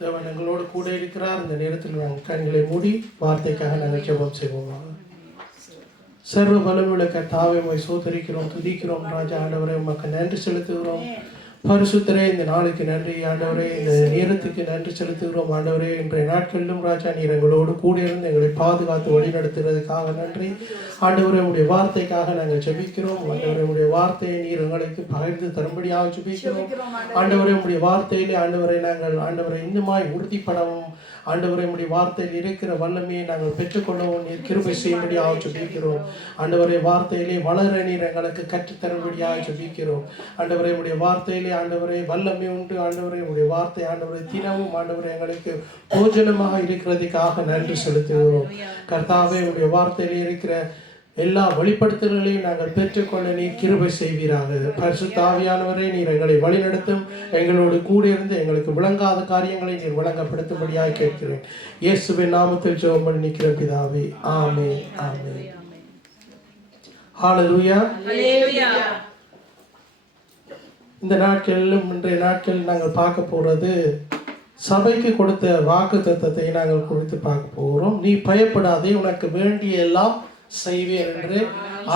தேவன் எங்களோடு கூட இருக்கிறார். இந்த நேரத்தில் நாங்கள் கண்களை மூடி வார்த்தைக்காக நாங்கள் ஜெபம் செய்வோம். சர்வ வல்லமையுள்ள கர்த்தாவே உம்மை சோதரிக்கிறோம், துதிக்கிறோம். ராஜா ஆண்டவரே உமக்கு நன்றி செலுத்துகிறோம். பரிசுத்தரே, இந்த நாளுக்கு நன்றி ஆண்டவரே, இந்த நேரத்துக்கு நன்றி செலுத்துகிறோம் ஆண்டவரே. இன்றைய நாட்களிலும் ராஜா நீர் எங்களோடு கூட இருந்து எங்களை பாதுகாத்து வழிநடத்துகிறதுக்காக நன்றி ஆண்டவரே. உடைய வார்த்தைக்காக நாங்கள் ஜெபிக்கிறோம் ஆண்டவரே. உடைய வார்த்தையை நீர் எங்களுக்கு பகிர்ந்து தரும்படியாக ஜெபிக்கிறோம் ஆண்டவரே. உடைய வார்த்தையிலே ஆண்டவரை நாங்கள் ஆண்டவரை இன்னுமாய் உறுதிப்படவும் ஆண்டவரை உடைய வார்த்தையில் இருக்கிற வல்லமையை நாங்கள் பெற்றுக்கொள்ளவும் நீர் கிருபை செய்யும்படியாக ஜெபிக்கிறோம் ஆண்டவரை. வார்த்தையிலே வளர நீர் எங்களுக்கு கற்றுத்தரும்படியாக ஜெபிக்கிறோம் ஆண்டவரை. உடைய வார்த்தையிலே ஆண்டவரை வல்லமை உண்டு ஆண்டவரை. உடைய வார்த்தை ஆண்டவரை தினமும் ஆண்டவரை எங்களுக்கு போஜனமாக இருக்கிறதுக்காக நன்றி செலுத்துகிறோம் கர்த்தாவே. உடைய வார்த்தையிலே இருக்கிற எல்லா வெளிப்படுத்தல்களையும் நாங்கள் பெற்றுக்கொள்ள நீர் கிருபை செய்வீராக. பரிசுத்த ஆவியானவரே, நீர் எங்களை வழிநடத்தும், எங்களோடு கூட இருந்து எங்களுக்கு விளங்காத காரியங்களை நீர் விளங்கப்படுத்தும்படியாக கேட்கிறேன். இயேசுவின் நாமத்தில் ஜெபம் பண்ணி நிற்கிற பிதாவே, ஆமென் ஆமென். ஹல்லேலூயா. இந்த நாட்களிலும் இன்றைய நாட்களில் நாங்கள் பார்க்க போகிறது சபைக்கு கொடுத்த வாக்குத்தத்தத்தை நாங்கள் குறித்து பார்க்க போகிறோம். நீ பயப்படாதே, உனக்கு வேண்டிய எல்லாம் செய்வேன் என்று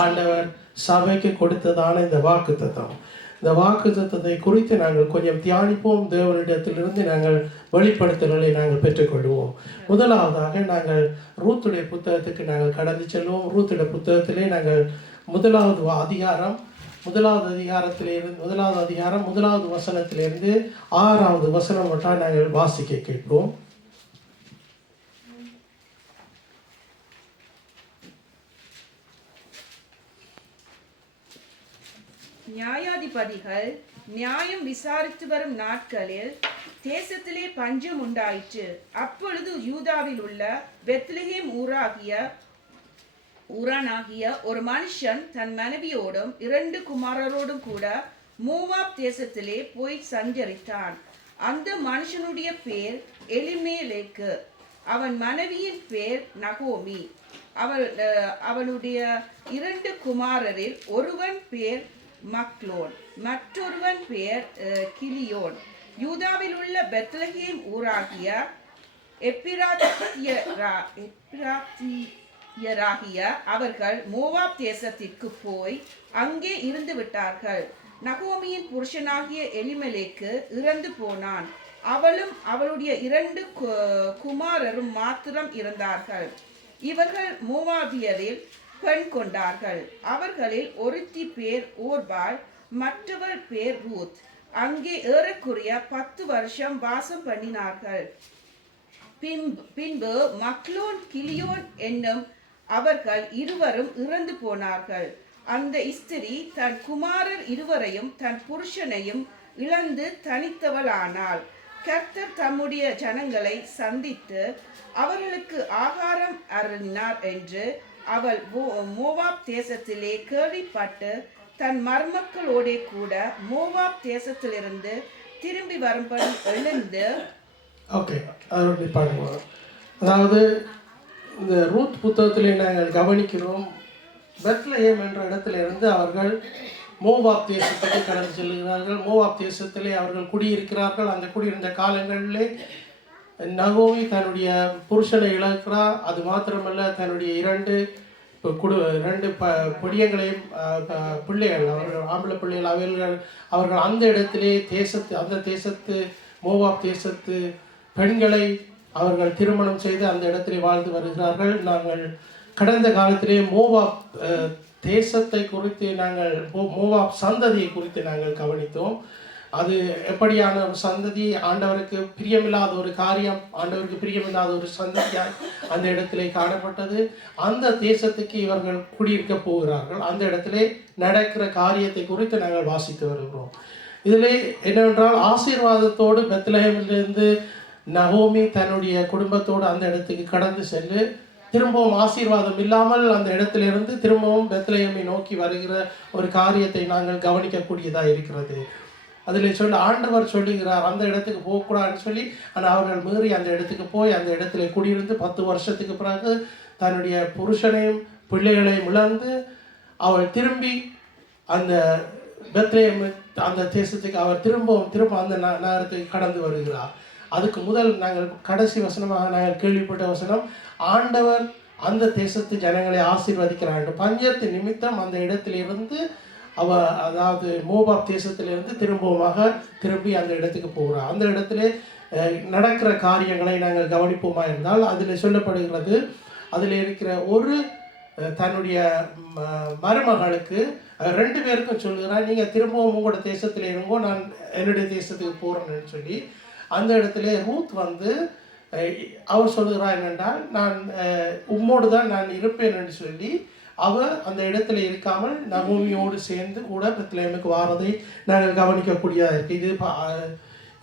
ஆண்டவர் சபைக்கு கொடுத்ததான இந்த வாக்குத்தத்தம். இந்த வாக்குத்தத்தத்தை குறித்து நாங்கள் கொஞ்சம் தியானிப்போம். தேவனிடத்திலிருந்து நாங்கள் வெளிப்படுத்தல்களை நாங்கள் பெற்றுக்கொள்வோம். முதலாவதாக நாங்கள் ரூத்துடைய புத்தகத்துக்கு நாங்கள் கடந்து செல்வோம். ரூத்துடைய புத்தகத்திலே நாங்கள் முதலாவது அதிகாரம் 1வது வசனத்திலிருந்து 6வது வசனம் மட்டும் நாங்கள் வாசிக்க கேட்போம். நியாயாதிபதிகள் நியாயம் விசாரித்து வரும் நாட்களில் தேசத்திலே பஞ்சம் உண்டாயிற்று. அப்பொழுது யூதாவில் உள்ள பெத்லெகேம் ஊரானாகிய ஒரு மனுஷன் தன் மனைவியோடும் 2 குமாரரோடும் கூட மோவாப் தேசத்திலே போய் சஞ்சரித்தான். அந்த மனுஷனுடைய பேர் எலிமேலேக்கு, அவன் மனைவியின் பேர் நகோமி. அவனுடைய 2 குமாரரில் ஒருவன் பேர் மக்லோன், மற்றொருவன் பேர் கிலியோன். யூதாவில் உள்ள பெத்லெகேம் ஊராகிய எப்பிராத்தியராகிய அவர்கள் மோவாப் தேசத்திற்கு போய் அங்கே இருந்து விட்டார்கள். நகோமியின் புருஷனாகிய எலிமெலேக்கு இறந்து போனான். அவளும் அவளுடைய 2 குமாரரும் மாத்திரம் இருந்தார்கள். இவர்கள் மோவாபியரில் பெண் கொண்டார்கள். அவர்களில் ஒருத்தி பேர் ஓர்பாள், மற்றவர் பேர் ரூத். அங்கே ஏறக்குறைய 10 வருஷம் வாசம் பண்ணினார்கள். பின்பு மக்லோன், கிலியோன் என்னும் அவர்கள் இருவரும் இறந்து போனார்கள். அந்த ஸ்திரீ தன் குமாரர் இருவரையும் தன் புருஷனையும் இழந்து தனித்தவளானாள். கர்த்தர் தம்முடைய ஜனங்களை சந்தித்து அவர்களுக்கு ஆகாரம் அருளினார் என்று அவள் மோவாப் தேசத்திலே கேள்விப்பட்டு தன் மருமக்களோட கூட மோவாப் தேசத்திலிருந்து திரும்பி வரும்படி எழுந்து. அதாவது இந்த ரூத் புத்தகத்திலே நாங்கள் கவனிக்கிறோம், பெத்லெகேம் என்ற இடத்திலிருந்து அவர்கள் மோவாப் தேசத்துக்கு கடந்து செல்கிறார்கள். மோவாப் தேசத்திலே அவர்கள் குடியிருக்கிறார்கள். அந்த குடியிருந்த காலங்களிலே நகோமி தன்னுடைய புருஷனை இழக்கிறார். அது மாத்திரமல்ல, தன்னுடைய 2 பொடியங்களையும் பிள்ளைகள், அவர்கள் ஆம்பளை பிள்ளைகள், அவர்கள் அந்த இடத்திலே அந்த தேசத்து மோவாப் தேசத்து பெண்களை அவர்கள் திருமணம் செய்து அந்த இடத்திலே வாழ்ந்து வருகிறார்கள். நாங்கள் கடந்த காலத்திலே மோவாப் தேசத்தை குறித்து மோவாப் சந்ததியை குறித்து நாங்கள் கவனித்தோம். அது எப்படியான ஒரு சந்ததி, ஆண்டவருக்கு பிரியமில்லாத ஒரு காரியம், ஆண்டவருக்கு பிரியமில்லாத ஒரு சந்ததியாய் அந்த இடத்திலே காணப்பட்டது. அந்த தேசத்துக்கு இவர்கள் குடியிருக்க போகிறார்கள். அந்த இடத்திலே நடக்கிற காரியத்தை குறித்து நாங்கள் வாசித்து வருகிறோம். இதிலே என்னவென்றால், ஆசீர்வாதத்தோடு பெத்லெகேமிலிருந்து நகோமி தன்னுடைய குடும்பத்தோடு அந்த இடத்துக்கு கடந்து சென்று திரும்பவும் ஆசீர்வாதம் இல்லாமல் அந்த இடத்திலிருந்து திரும்பவும் பெத்லெகேமை நோக்கி வருகிற ஒரு காரியத்தை நாங்கள் கவனிக்கக்கூடியதாக இருக்கிறது. அதில் ஆண்டவர் சொல்லுகிறார், அந்த இடத்துக்கு போகக்கூடாதுன்னு சொல்லி. ஆனால் அவர்கள் மீறி அந்த இடத்துக்கு போய் அந்த இடத்துல குடியிருந்து 10 வருஷத்துக்கு பிறகு தன்னுடைய புருஷனையும் பிள்ளைகளையும் இழந்து அவள் திரும்பி அந்த பெத்லெகேம் அந்த தேசத்துக்கு அவர் திரும்ப அந்த நகரத்துக்கு கடந்து வருகிறார். அதுக்கு முதல் நாங்கள் கடைசி வசனமாக நாங்கள் கேள்விப்பட்ட வசனம், ஆண்டவர் அந்த தேசத்து ஜனங்களை ஆசீர்வதிக்கிறார். பஞ்சத்து நிமித்தம் அந்த இடத்திலிருந்து அதாவது மோபாப் தேசத்திலிருந்து திரும்பி அந்த இடத்துக்கு போகிறார். அந்த இடத்துல நடக்கிற காரியங்களை நாங்கள் கவனிப்போமா இருந்தால் அதில் சொல்லப்படுகிறது, அதில் இருக்கிற ஒரு தன்னுடைய மருமகளுக்கு 2 பேருக்கும் சொல்கிறார், நீங்கள் திரும்பவும் உங்களோட தேசத்தில் இருங்கோ, நான் என்னுடைய தேசத்துக்கு போகிறேன்னு சொல்லி. அந்த இடத்துல ரூத் வந்து அவர் சொல்கிறார் என்னென்றால், நான் உம்மோடு தான் நான் இருப்பேன் என்று சொல்லி அவர் அந்த இடத்துல இருக்காமல் நகோமியோடு சேர்ந்து கூட பெத்லெஹேமுக்கு வாரதை நாங்கள் கவனிக்கக்கூடியதாக இருக்குது.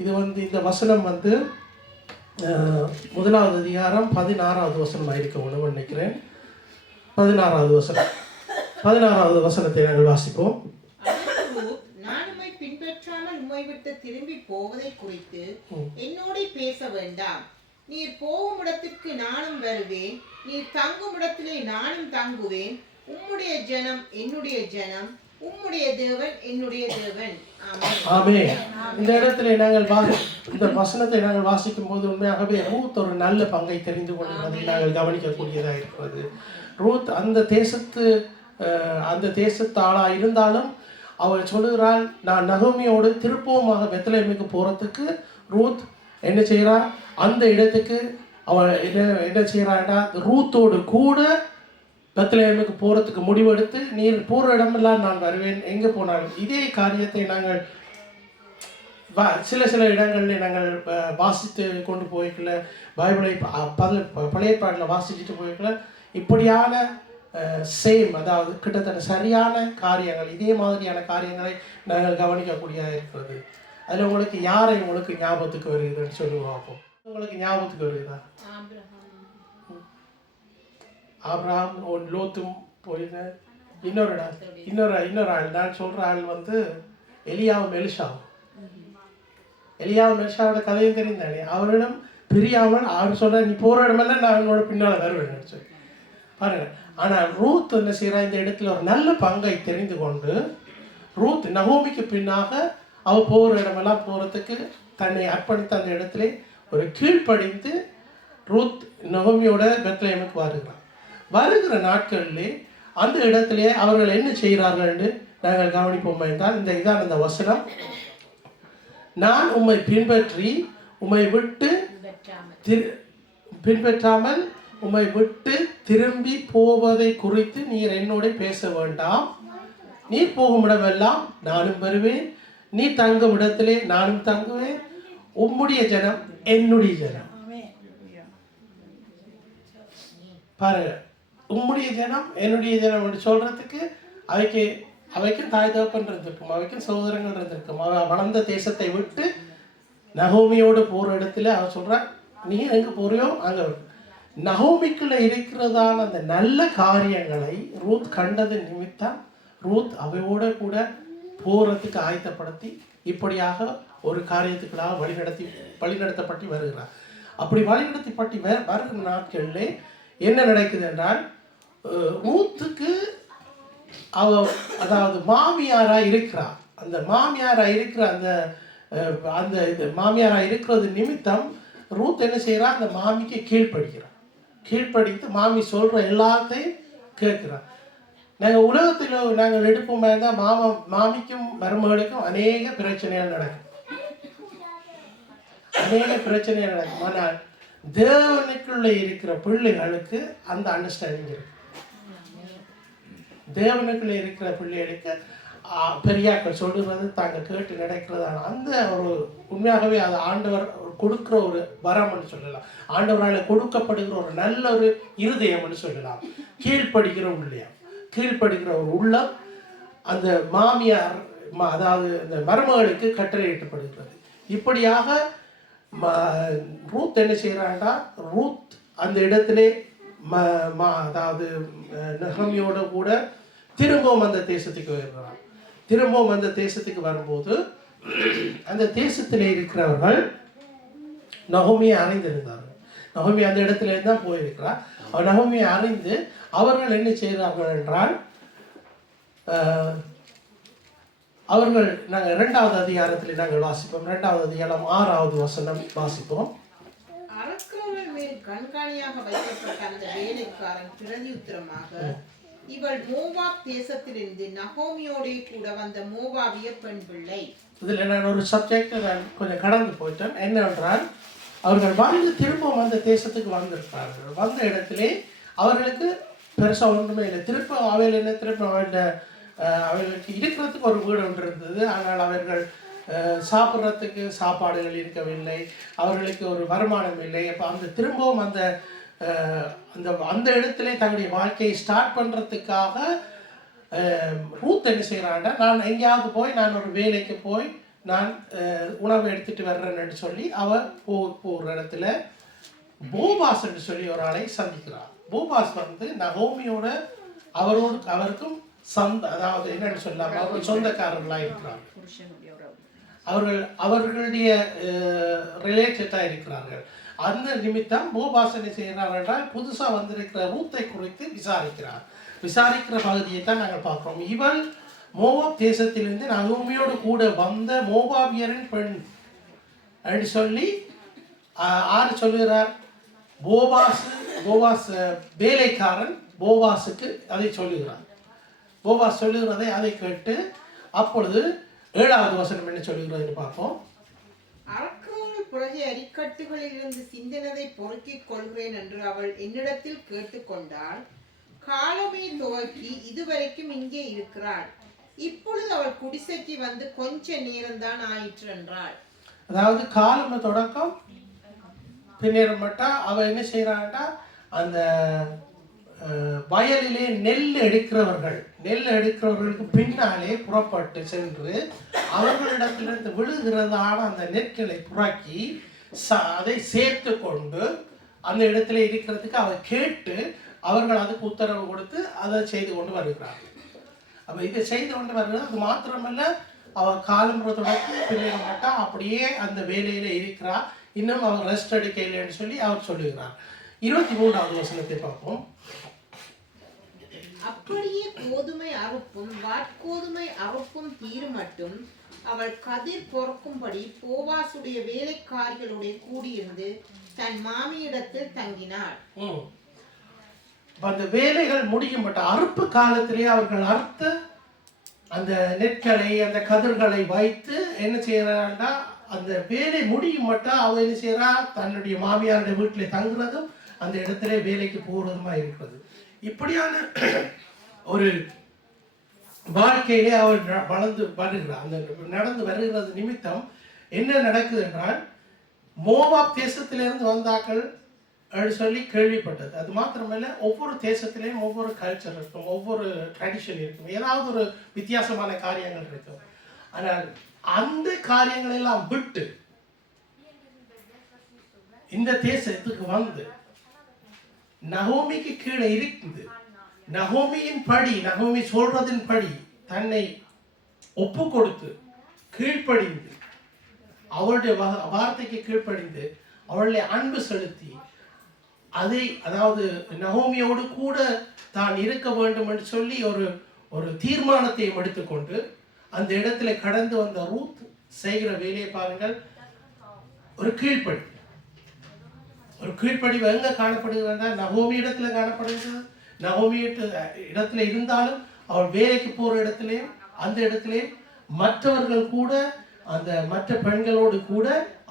இது வந்து இந்த வசனம் வந்து 1வது அதிகாரம் 16வது வசனமாக இருக்க நினைக்கிறேன். 16வது வசனம், 16வது வசனத்தை நாங்கள் வாசிப்போம். நான் உம்மை பின்பற்றாமல் உம்மை விட்டு திரும்பி போவதை குறித்து என்னோட பேச வேண்டாம். நீர் போகும் இடத்திற்கு நானும் வருவேன், நீர் தங்கும் இடத்திலே நானும் தங்குவேன். உம்முடைய ஜனம் என்னுடைய ஜனம், உம்முடைய தேவன் என்னுடைய தேவன். ஆமென். இந்த இடத்துல நாங்கள் இந்த வசனத்தை நாங்கள் வாசிக்கும் போது உண்மையாகவே ரூத் ஒரு நல்ல பங்கை தெரிந்து கொள்வதை நாங்கள் கவனிக்கக்கூடியதாக இருக்கிறது. ரூத் அந்த தேசத்தாளாக இருந்தாலும் அவள் சொல்லுகிறாள், நான் நகோமியோடு திருப்பமாக பெத்லெஹேமுக்கு போகிறதுக்கு ரூத் என்ன செய்கிறா, அந்த இடத்துக்கு அவள் என்ன செய்கிறாண்டா, ரூத்தோடு கூட பெத்லெஹேமுக்கு போகிறதுக்கு முடிவெடுத்து, நீர் போகிற இடமெல்லாம் நான் வருவேன், எங்கே போனாலும். இதே காரியத்தை நாங்கள் சில இடங்களில் நாங்கள் வாசித்து கொண்டு போய்க்கல, பைபிளை பழைய பாட்டில் வாசிச்சுட்டு போய்க்கல, இப்படியான சேம் அதாவது கிட்டத்தட்ட சரியான காரியங்கள், இதே மாதிரியான காரியங்களை நாங்கள் கவனிக்கக்கூடியதாக இருக்கிறது. அதில் உங்களுக்கு ஞாபகத்துக்கு வருதுன்னு சொல்லுவோம். உங்களுக்கு ஞாபகத்துக்கு வருதா? ஆபிரகாம், லோத்தும் போயிருந்த இன்னொரு ஆள் நான் சொல்கிற ஆள் வந்து எலியாவும் எலிஷாவோட கதையும் தெரிந்தானே. அவரிடம் பிரியாமல் அவர் சொல்கிறார், நீ போகிற இடமெல்லாம் நான் என்னோட பின்னால் வருவேன் சொல்லி பாருங்க. ஆனால் ரூத் என்ன செய்கிறா, இந்த இடத்துல ஒரு நல்ல பங்கை தெரிந்து கொண்டு ரூத் நகோமிக்கு பின்னாக அவள் போகிற இடமெல்லாம் போகிறதுக்கு தன்னை அர்ப்பணித்த அந்த இடத்துல ஒரு கீழ்ப்படிந்து ரூத் நகோமியோட பெத்லெஹேமுக்கு வருகிற நாட்களிலே அந்த இடத்திலே அவர்கள் என்ன செய்கிறார்கள் என்று நாங்கள் கவனிப்போம் என்றால், இதான் இந்த வசனம், நான் உம்மை பின்பற்றாமல் உம்மை விட்டு திரும்பி போவதை குறித்து நீர் என்னோட பேச வேண்டாம். நீர் போகும் இடமெல்லாம் நானும் வருவேன், நீ தங்கும் இடத்திலே நானும் தங்குவேன். உம்முடைய ஜனம் என்னுடைய ஜனம். பாருங்க, உம்முடைய ஜனம் என்னுடைய ஜனம் என்று சொல்றதுக்கு அவைக்கும் தாய் தகப்பன் இருந்திருக்கும், அவைக்கும் சகோதரங்கள் இருந்திருக்கும். அவ வளர்ந்த தேசத்தை விட்டு நகோமியோடு போற இடத்துல அவ சொல்ற, நீ எங்க போறியோ அங்க. நகோமிக்குள்ள இருக்கிறதான அந்த நல்ல காரியங்களை ரூத் கண்டது நிமித்தம் ரூத் அவையோட கூட போறதுக்கு ஆயத்தப்படுத்தி இப்படியாக ஒரு காரியத்துக்குள்ளாக வழிநடத்தப்பட்டு வருகிறார். அப்படி வழிநடத்தப்பட்டு வருகிற நாட்களிலே என்ன நடக்குது என்றால், ரூத்துக்கு அதாவது மாமியாராக இருக்கிறார். அந்த மாமியாராக இருக்கிற அந்த மாமியாராக இருக்கிறது நிமித்தம் ரூத் என்ன செய்கிறா, அந்த மாமிக்கு கீழ்ப்படித்து மாமி சொல்கிற எல்லாத்தையும் கேட்குறார். நாங்கள் உலகத்தில் நாங்கள் எடுப்போமா இருந்தால் மாமிக்கும் மருமகளுக்கும் அநேக பிரச்சனைகள் நடக்கும். ஆனால் தேவனுக்குள்ளே இருக்கிற பிள்ளைகளுக்கு அந்த அண்டர்ஸ்டாண்டிங் இருக்கு. தேவனுக்குள்ளே இருக்கிற பிள்ளைகளுக்கு பெரியாக்கள் சொல்லுறது தாங்கள் கேட்டு நடக்கிறதான அந்த ஒரு உண்மையாகவே அது ஆண்டவர் கொடுக்குற ஒரு வரம்னு சொல்லலாம். ஆண்டவரால் கொடுக்கப்படுகிற ஒரு நல்ல ஒரு இருதயம்னு சொல்லலாம். கீழ்ப்படுகிற ஒரு உள்ளம் அந்த மாமியார் அதாவது இந்த மருமகளுக்கு கட்டளையிட்டப்படுகிறது. இப்படியாக ரூத் என்ன செய்கிறாண்டா, ரூத் அந்த இடத்திலே அதாவது நகோமியோட கூட திரும்பவும் அந்த தேசத்துக்கு வருகிறார். திரும்பவும் அந்த தேசத்துக்கு வரும்போது அந்த தேசத்தில் இருக்கிறவர்கள் நகோமியை அறிந்திருந்தார்கள். நகோமி அந்த இடத்துல தான் போயிருக்கிறார். நகோமியை அறிந்து அவர்கள் என்ன செய்கிறார்கள் என்றால், அவர்கள் நாங்கள் 2வது அதிகாரத்தில் நாங்கள் வாசிப்போம். 2வது அதிகாரம் 6வது வசனம் வாசிப்போம். அரக்கர்கள் மேல் கண்காணியாக வைக்கப்பட்ட அந்த வேலைக்காரன் பிரதியுத்தரமாக, இவள் மோவாப் தேசத்திலிருந்து நகோமியோடே கூட வந்த மோவாபிய பெண் பிள்ளை. இதில் நான் ஒரு சப்ஜெக்டை நான் கொஞ்சம் கடந்து போயிட்டேன். என்னவென்றால், அவர்கள் வந்து திரும்ப அந்த தேசத்துக்கு வந்திருப்பார்கள். வந்த இடத்திலே அவர்களுக்கு பெருசாக ஒன்றுமே இல்லை. திரும்ப அவர்களுக்கு இருக்கிறதுக்கு ஒரு வீடு ஒன்று இருந்தது. ஆனால் அவர்கள் சாப்பிட்றதுக்கு சாப்பாடுகள் இருக்கவில்லை, அவர்களுக்கு ஒரு வருமானம் இல்லை. அப்போ அந்த திரும்பவும் அந்த அந்த இடத்துல தன்னுடைய வாழ்க்கையை ஸ்டார்ட் பண்ணுறதுக்காக ரூத் என்ன செய்கிறான்னா, நான் எங்கேயாவது போய் நான் ஒரு வேலைக்கு போய் நான் உணவு எடுத்துகிட்டு வர்றேன்னு சொல்லி அவள் போகிற இடத்துல போபாஸ் என்று சொல்லி ஒரு ஆளை சந்திக்கிறார். போபாஸ் வந்து நகோமியோட அவருக்கும் அதாவது என்னன்னு சொல்லாமல் அவர்கள் சொந்தக்காரர்களாக இருக்கிறாங்க. அவர்களுடைய ரிலேட்டடாக இருக்கிறார்கள். அந்த நிமித்தம் போபாஸ் என்ன செய்கிறார் என்றால், புதுசாக வந்திருக்கிற ரூத்தை குறித்து விசாரிக்கிற பகுதியை தான் நாங்கள் பார்க்கிறோம். இவள் மோவாப் தேசத்திலிருந்து நகோமியோடு கூட வந்த மோவாபியரின் பெண் அப்படி சொல்லி ஆறு சொல்லுகிறார். போவாஸ் வேலைக்காரன் போவாஸுக்கு அதை சொல்லுகிறார். போவாஸ் சொல்லுகிறதை அதை கேட்டு அப்பொழுது 7வது வசனம் என்ன சொல்லுகிறது பார்ப்போம். அரக்கர்கள் புறகை அரிக்கட்டுகளில் இருந்து சிந்தினதை பொறுக்கிக் கொள்கிறேன் என்று அவள் என்னிடத்தில் கேட்டுக்கொண்டாள். காலமே துவக்கி இதுவரைக்கும் இங்கே இருக்கிறாள். இப்பொழுது அவள் குடிசைக்கு வந்து கொஞ்ச நேரம்தான் ஆயிற்று என்றாள். அதாவது காலமே தொடக்கம் பின்னேறம் மட்டும் அவள் என்ன செய்யறான்னா, அந்த வயலிலே நெல் எடுக்கிறவர்களுக்கு பின்னாலே புறப்பட்டு சென்று அவர்களிடத்திலிருந்து விழுகிறதான அந்த நெற்களை புறக்கி அதை சேர்த்து கொண்டு அந்த இடத்துல இருக்கிறதுக்கு அவர் கேட்டு அவர்கள் அதுக்கு உத்தரவு கொடுத்து அதை செய்து கொண்டு வருகிறார்கள். அப்போ இதை செய்து கொண்டு வருகிறது. அது மாத்திரமல்ல, அவர் காலம்புற தொடக்கி பிள்ளைங்க மாட்டா அப்படியே அந்த வேலையில இருக்கிறார். இன்னும் அவர் ரெஸ்ட் எடுக்க இல்லைன்னு சொல்லி அவர் சொல்லுகிறார். 23வது வசனத்தை பார்ப்போம். அப்படியே கோதுமை அறுப்பும் வாட்கோதுமை அறுப்பும் தீருமட்டும் அவள் கதிர் பொறுக்கும்படி போவாசுடைய வேலைக்காரிகளுடைய கூடியிருந்து தன் மாமியிடத்தில் தங்கினாள். அந்த வேலைகள் முடியும் மட்டும் அறுப்பு காலத்திலே அவர்கள் அறுத்த அந்த நெற்களை அந்த கதிர்களை வைத்து என்ன செய்யறான்னா, அந்த வேலை முடியும் மட்டும் அவள் என்ன செய்யறா, தன்னுடைய மாமியாருடைய வீட்டில் தங்குறதும் அந்த இடத்துல வேலைக்கு போகிறதுமா இருக்கிறது. இப்படியான ஒரு வாழ்க்கையிலே அவள் வளர்ந்து வருகிறார். அந்த நடந்து வருகிறது நிமித்தம் என்ன நடக்குது என்றால், மோவாப் தேசத்திலிருந்து வந்தாக்கள் அப்படி சொல்லி கேள்விப்பட்டது. அது மாத்திரமல்ல, ஒவ்வொரு தேசத்திலையும் ஒவ்வொரு கல்ச்சர் இருக்கும், ஒவ்வொரு ட்ரெடிஷன் இருக்கும், ஏதாவது ஒரு வித்தியாசமான காரியங்கள் இருக்கும். ஆனால் அந்த காரியங்கள் எல்லாம் விட்டு இந்த தேசத்துக்கு வந்து நகோமிக்கு கீழே இருக்குது. நகோமி சொல்றதின் படி தன்னை ஒப்பு கொடுத்து கீழ்ப்படிந்து அவளுடைய வார்த்தைக்கு கீழ்ப்படிந்து அவளுடைய அன்பு செலுத்தி அதாவது நகோமியோடு கூட தான் இருக்க வேண்டும் என்று சொல்லி ஒரு தீர்மானத்தையும் எடுத்துக்கொண்டு அந்த இடத்துல கடந்து வந்த ரூத் செய்கிற வேலையை பாருங்கள். ஒரு கீழ்ப்படிவு எங்க காணப்படுகிறதா? நகோமி இடத்துல காணப்படுகிறது. நகோமி இடத்துல இருந்தாலும் அவள் வேலைக்கு போற இடத்துலயும் அந்த இடத்துலயும் மற்றவர்கள் கூட அந்த மற்ற பெண்களோடு கூட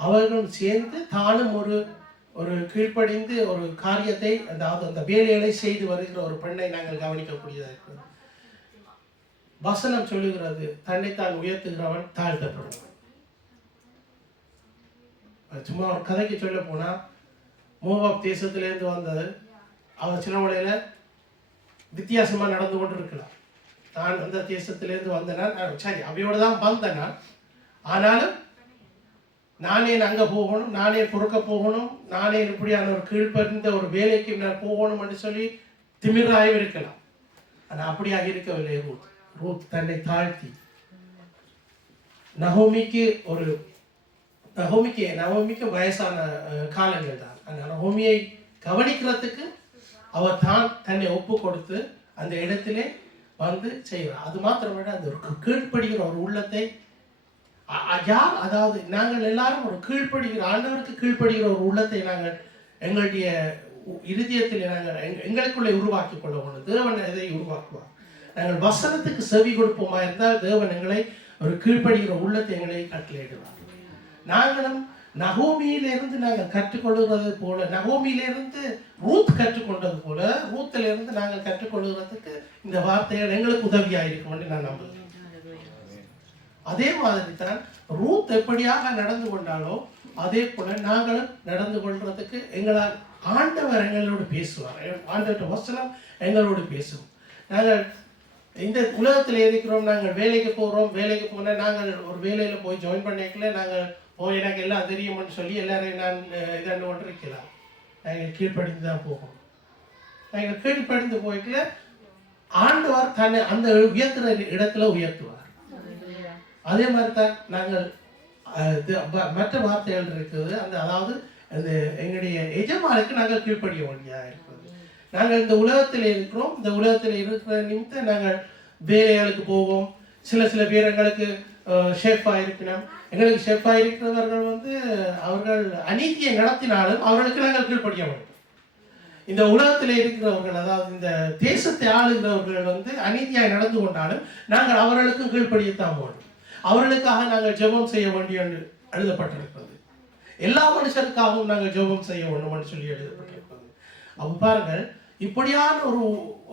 அவர்களும் சேர்ந்து தானும் ஒரு கீழ்ப்படிந்து ஒரு காரியத்தை அதாவது அந்த வேலைகளை செய்து வருகிற ஒரு பெண்ணை நாங்கள் கவனிக்கக்கூடியதாக இருக்கிறது. வசனம் சொல்லுகிறது, தன்னைத்தான் உயர்த்துகிறவன் தாழ்த்தப்படுவான். சும்மா ஒரு கதைக்கு சொல்ல போனா, மோவாப் தேசத்திலேருந்து வந்தது அவன் சின்ன வழியில வித்தியாசமா நடந்து கொண்டு இருக்கலாம். நான் அந்த தேசத்திலேருந்து வந்தேன், சரி அவையோடு தான் வந்தேன். ஆனாலும் நானே அங்கே போகணும், நானே பொறுக்க போகணும், நானே இப்படியான ஒரு கீழ்ப்பறிந்த ஒரு வேலைக்கு நான் போகணும் என்று சொல்லி திமிராக இருக்கலாம். ஆனால் அப்படியாக இருக்கவில்லை. ரூத் தன்னை தாழ்த்தி நகோமிக்கு வயசான காலங்கள் தான். அந்த நகோமியை கவனிக்கிறதுக்கு அவர் தான் தன்னை ஒப்பு கொடுத்து அந்த இடத்திலே வந்து செய்கிறார். அது மாத்திரமல்ல, அந்த ஒரு கீழ்ப்படுகிற ஒரு உள்ளத்தை யார், அதாவது நாங்கள் எல்லாரும் ஒரு கீழ்ப்படுகிற, ஆண்டவருக்கு கீழ்ப்படுகிற ஒரு உள்ளத்தை நாங்கள் எங்களுடைய இருதயத்தில் நாங்கள் எங்களுக்குள்ளே உருவாக்கி கொள்ள வேண்டும். தேவன் இதை உருவாக்குவார். நாங்கள் வசனத்துக்கு செவி கொடுப்போமா இருந்தால் தேவன் எங்களை ஒரு கீழ்ப்படுகிற உள்ளத்தை எங்களை கட்டளையிடுவார். நாங்களும் நகோமியிலிருந்து நாங்கள் கற்றுக்கொள்கிறது போல, நகோமியிலிருந்து ரூத் கற்றுக்கொண்டது போல, ரூத்திலிருந்து நாங்கள் கற்றுக்கொள்கிறதுக்கு இந்த வார்த்தைகள் எங்களுக்கு உதவியாக இருக்கும் என்று நான் நம்புகிறேன். அதே மாதிரி தான் ரூத் எப்படியாக நடந்து கொண்டாலோ அதே போல நாங்களும் நடந்து கொள்றதுக்கு எங்களால் ஆண்டவர் எங்களோடு பேசுவார். ஆண்டவர் வசனம் எங்களோடு பேசும். நாங்கள் இந்த உலகத்தில் இருக்கிறோம், நாங்கள் வேலைக்கு போகிறோம், வேலைக்கு போனால் நாங்கள் ஒரு வேலையில் போய் ஜாயின் பண்ணிக்கல, நாங்கள் எனக்கு எல்லாம் தெரியும்னு சொல்லி எல்லாரையும் நான் இதாண்டு கொண்டு இருக்கலாம். நாங்கள் கீழ்ப்படிந்து தான் போகணும். நாங்கள் கீழ்ப்படிந்து போய்க்கல ஆண்டவர் தன்னை அந்த உயர்த்துற இடத்துல உயர்த்துவார். அதே மாதிரி தான் நாங்கள் மற்ற வார்த்தைகள் இருக்குது. அதாவது அந்த எங்களுடைய எஜமானுக்கு நாங்கள் கீழ்ப்படிய வேண்டியதாக இருக்கிறது. நாங்கள் இந்த உலகத்தில் இருக்கிறோம். இந்த உலகத்தில் இருக்கிற நிமித்தம் நாங்கள் வேலைகளுக்கு போவோம். சில பேர் எங்களுக்கு ஷெஃபாக இருக்கணும். எங்களுக்கு ஷெஃபாக இருக்கிறவர்கள் வந்து அவர்கள் அநீதியை நடத்தினாலும் அவர்களுக்கு நாங்கள் கீழ்ப்படிய வேண்டும். இந்த உலகத்தில் இருக்கிறவர்கள், அதாவது இந்த தேசத்தை ஆளுகிறவர்கள் வந்து அநீதியாக நடந்து கொண்டாலும் நாங்கள் அவர்களுக்கும் கீழ்ப்படியத்தான் வேண்டும். அவர்களுக்காக நாங்கள் ஜெபம் செய்ய வேண்டிய எழுதப்பட்டிருக்கிறது. எல்லா மனுஷருக்காகவும் நாங்கள் ஜெபம் செய்ய வேண்டும் சொல்லி எழுதப்பட்டிருக்கிறது. அப்போ பாருங்கள், இப்படியான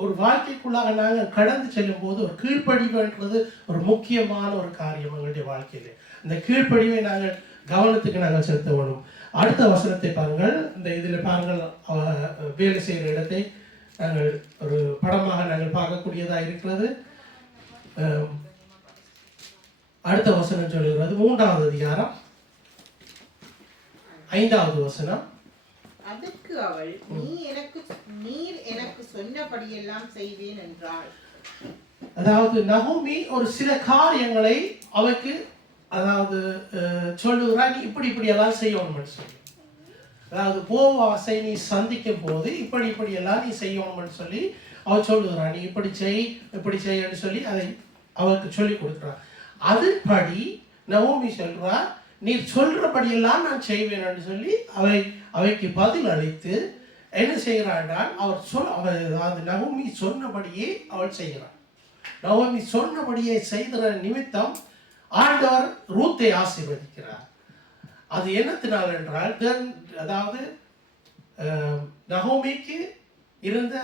ஒரு வாழ்க்கைக்குள்ளாக நாங்கள் கடந்து செல்லும் போது ஒரு கீழ்ப்படிவுன்றது ஒரு முக்கியமான ஒரு காரியம் எங்களுடைய வாழ்க்கையிலே. அந்த கீழ்ப்படிவை நாங்கள் கவனத்துக்கு நாங்கள் செலுத்த வேண்டும். அடுத்த வசனத்தை பாருங்கள். இந்த இதில் பாருங்கள், வேலை செய்கிற இடத்தை நாங்கள் ஒரு படமாக நாங்கள் பார்க்கக்கூடியதாக இருக்கிறது. அடுத்த வசனம் சொல்லுகிறது 3வது அதிகாரம் 5வது வசனம். அதுக்கு அவள், நீர் எனக்கு சொன்னபடியெல்லாம் செய்வேன் என்றாள். அதாவது நகோமி ஒரு சில காரியங்களை அவருக்கு, அதாவது சொல்லுகிறார், நீ இப்படி எல்லாம் செய்யணும்னு சொல்லி. அதாவது போவாசை நீ சந்திக்கும் போது இப்படி எல்லாம் நீ செய்யணும்னு சொல்லி அவள் சொல்லுகிறார். நீ இப்படி செய்யன்னு சொல்லி அதை அவருக்கு சொல்லி கொடுக்குறார். அதுபடி நகோமி சொல்றார், நீ சொல்றபடியெல்லாம் நான் செய்வேன் சொல்லி அவைக்கு பதில் அளித்து என்ன செய்கிறாள்? அதாவது நகோமி சொன்னபடியே அவள் செய்கிறாள். நகோமி சொன்னபடியே செய்கிற நிமித்தம் ஆண்டவர் ரூத்தை ஆசீர்வதிக்கிறார். அது என்னத்தினால் என்றால், அதாவது நகோமிக்கு இருந்த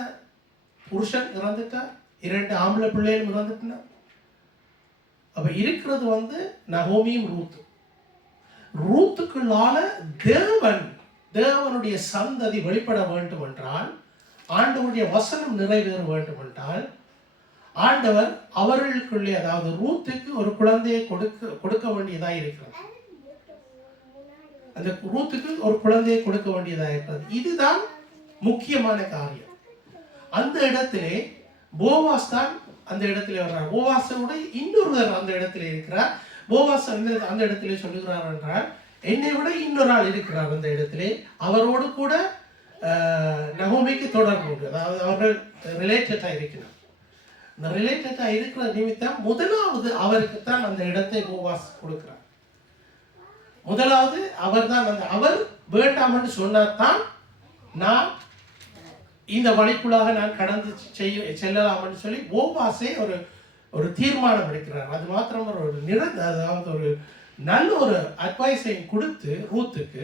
புருஷன் இறந்துட்டார், 2 ஆம்பளை பிள்ளைகளும் இறந்துட்டார். அப்ப இருக்கிறது வந்து நகோமியும் ரூத்துக்குள்ளால தேவனுடைய சந்ததி வெளிப்பட வேண்டும் என்றால், ஆண்டவருடைய வசனம் நிறைவேற வேண்டும் என்றால், ஆண்டவர் அவர்களுக்குள்ளே, அதாவது ரூத்துக்கு ஒரு குழந்தையை கொடுக்க வேண்டியதாக இருக்கிறது. அந்த ரூத்துக்கு ஒரு குழந்தையை கொடுக்க வேண்டியதாக இருக்கிறது. இதுதான் முக்கியமான காரியம். அந்த இடத்திலே போவாஸ் தான் அந்த இடத்துல வர்றார். போவாஸோட இன்னொருவர் அந்த இடத்துல இருக்கிறார். போவாஸ் அந்த இடத்துல சொல்லுகிறார் என்றால், என்னை விட இன்னொரு ஆள் இருக்கிறார் அந்த இடத்திலே, அவரோடு கூட நகோமிக்கு தொடர்பு உண்டு. அதாவது அவர்கள் ரிலேட்டடாக இருக்கிறார். இந்த ரிலேட்டடாக இருக்கிற நிமித்தம் முதலாவது அவருக்கு தான் அந்த இடத்தை போவாஸ் கொடுக்கிறார். முதலாவது அவர் தான் அவர் வேண்டாம் என்று சொன்னால்தான் நான் இந்த வழிக்குள்ளாக நான் கடந்து செல்லலாம் என்று சொல்லி போவாஸே ஒரு தீர்மானம் எடுக்கிறார். அது மாத்திரம் அதாவது ஒரு நல்ல ஒரு அட்வைஸையும் கொடுத்து ரூத்துக்கு,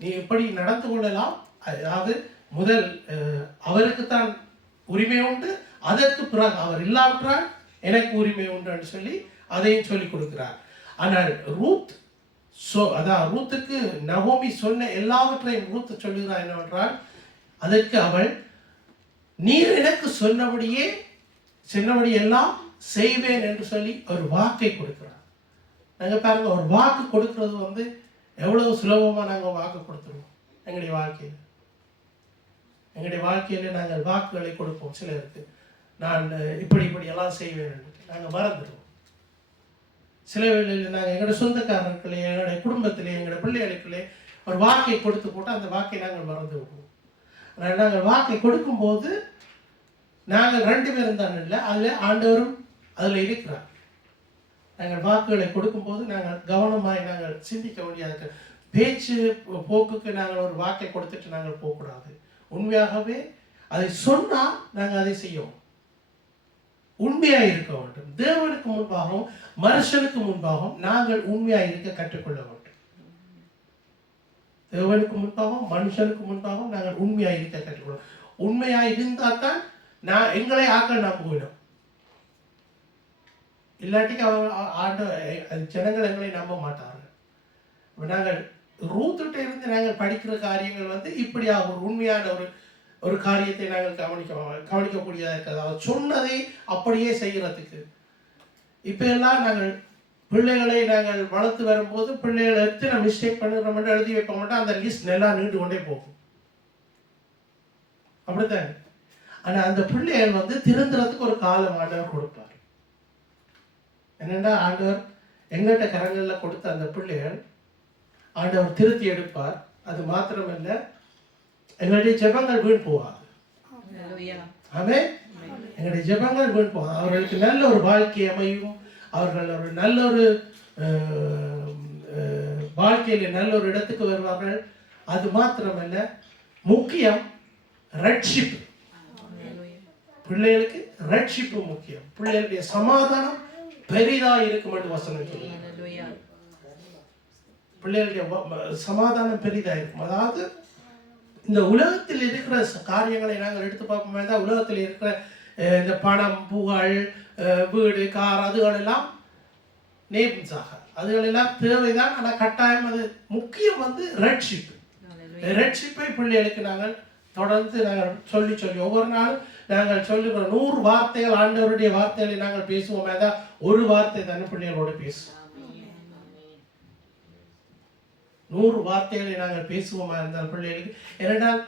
நீ இப்படி நடந்து கொள்ளலாம், அதாவது முதல் அவருக்குத்தான் உரிமை உண்டு, அதற்கு பிறகு அவர் இல்லாவிட்டால் எனக்கு உரிமை உண்டு என்று சொல்லி அதையும் சொல்லி கொடுக்கிறார். ஆனால் ரூத்துக்கு நகோமி சொன்ன எல்லாவற்றையும் ரூத்து சொல்லுகிறார் என்னவென்றால், அதற்கு அவள், நீர் எனக்கு சொன்னபடியெல்லாம் செய்வேன் என்று சொல்லி ஒரு வாக்கை கொடுக்கிறார். நாங்கள் பாருங்க, ஒரு வாக்கு கொடுக்கிறது வந்து எவ்வளவு சுலபமாக நாங்கள் வாக்கு கொடுத்துருவோம். எங்களுடைய வாழ்க்கையில் நாங்கள் வாக்குகளை கொடுப்போம். சிலருக்கு நான் இப்படி எல்லாம் செய்வேன் என்று நாங்கள் மறந்துடுவோம். சில வேளையில் நாங்கள் எங்களுடைய சொந்தக்காரர்களே, எங்களுடைய குடும்பத்திலே, எங்களுடைய பிள்ளைகளுக்குள்ளே ஒரு வாக்கை கொடுத்து போட்டு அந்த வாக்கை நாங்கள் மறந்து விடுவோம். நாங்கள் வாக்கை கொடுக்கும்போது நாங்கள் 2 பேரும் தான் இல்லை, அதில் ஆண்டவரும் அதில் இருக்கிறார். நாங்கள் வாக்குகளை கொடுக்கும்போது நாங்கள் கவனமாய் நாங்கள் சிந்திக்க வேண்டியது. பேச்சு போக்குக்கு நாங்கள் ஒரு வாக்கை கொடுத்துட்டு நாங்கள் போகக்கூடாது. உண்மையாகவே அதை சொன்னால் நாங்கள் அதை செய்வோம். உண்மையாக இருக்க வேண்டும். தேவனுக்கு முன்பாகவும் மனுஷனுக்கு முன்பாகவும் நாங்கள் உண்மையாக இருக்க கற்றுக்கொள்ள வேண்டும். தேவனுக்கு முன்பாகவும் மனுஷனுக்கு முன்பாகவும் நாங்கள் உண்மையாக இருக்க கற்றுக்கொள்ளும். உண்மையாக இருந்தால் தான் எங்களை ஆக்கள் நம்புவிடும். இல்லாட்டிக்கு ஜனங்கள் எங்களை நம்ப மாட்டார்கள். நாங்கள் ரூத்துட்ட இருந்து நாங்கள் படிக்கிற காரியங்கள் இப்படியாக ஒரு உண்மையான ஒரு காரியத்தை நாங்கள் கவனிக்கக்கூடியதாக இருக்கிறது. அவர் சொன்னதை அப்படியே செய்கிறதுக்கு. இப்போ எல்லாம் நாங்கள் பிள்ளைகளை நாங்கள் வளர்த்து வரும்போது பிள்ளைகளை எத்தனை மிஸ்டேக் பண்ணுறோம் மட்டும் எழுதி வைக்க மாட்டோம். அந்த லிஸ்ட் நல்லா நீண்டு கொண்டே போகும். அப்படித்தானே? ஆனால் அந்த பிள்ளைகள் திருந்துறதுக்கு ஒரு காலம் ஆண்டவர் கொடுப்பார். என்னென்னா ஆண்டவர் எங்கள்கிட்ட கரங்களில் கொடுத்த அந்த பிள்ளைகள் ஆண்டவர் திருத்தி எடுப்பார். அது மாத்திரமல்ல, எங்களுடைய ஜெபங்கள் வீண் போகாது. ஆமென். எங்களுடைய ஜெபங்கள் வீண் போகாது. அவர்களுக்கு நல்ல ஒரு வாழ்க்கை அமையும். அவர்கள் ஒரு நல்ல ஒரு வாழ்க்கையில நல்ல ஒரு இடத்துக்கு வருவார்கள். அது மாத்திரமல்ல, முக்கியம் ரட்சிப்பு. பிள்ளைகளுக்கு ரட்சிப்பு முக்கியம். பிள்ளைகளுடைய சமாதானம் பெரிதா இருக்கும் என்று வசனம் சொல்லுங்க. பிள்ளைகளுடைய சமாதானம் பெரிதா இருக்கும். அதாவது இந்த உலகத்தில் இருக்கிற காரியங்களை நாங்கள் எடுத்து பார்ப்போமே தான், உலகத்தில் இருக்கிற இந்த பணம், புகழ், வீடு, கார், அதுகளெல்லாம் நேம்ஸாக அதுகளெல்லாம் தேவைதான். ஆனால் கட்டாயம் அது முக்கியம் ரட்சிப்பு. ரட்சிப்பை பிள்ளைகளுக்கு நாங்கள் தொடர்ந்து நாங்கள் சொல்லி ஒவ்வொரு நாளும் நாங்கள் சொல்லுகிற 100 வார்த்தைகள் ஆண்டவருடைய வார்த்தைகளை நாங்கள் பேசுவோமே தான், ஒரு வார்த்தை தானே பிள்ளைகளோடு பேசுவோம். 100 வார்த்தைகளை நாங்கள் பேசுவோமா இருந்தால் பிள்ளைகளுக்கு. ஏனென்றால்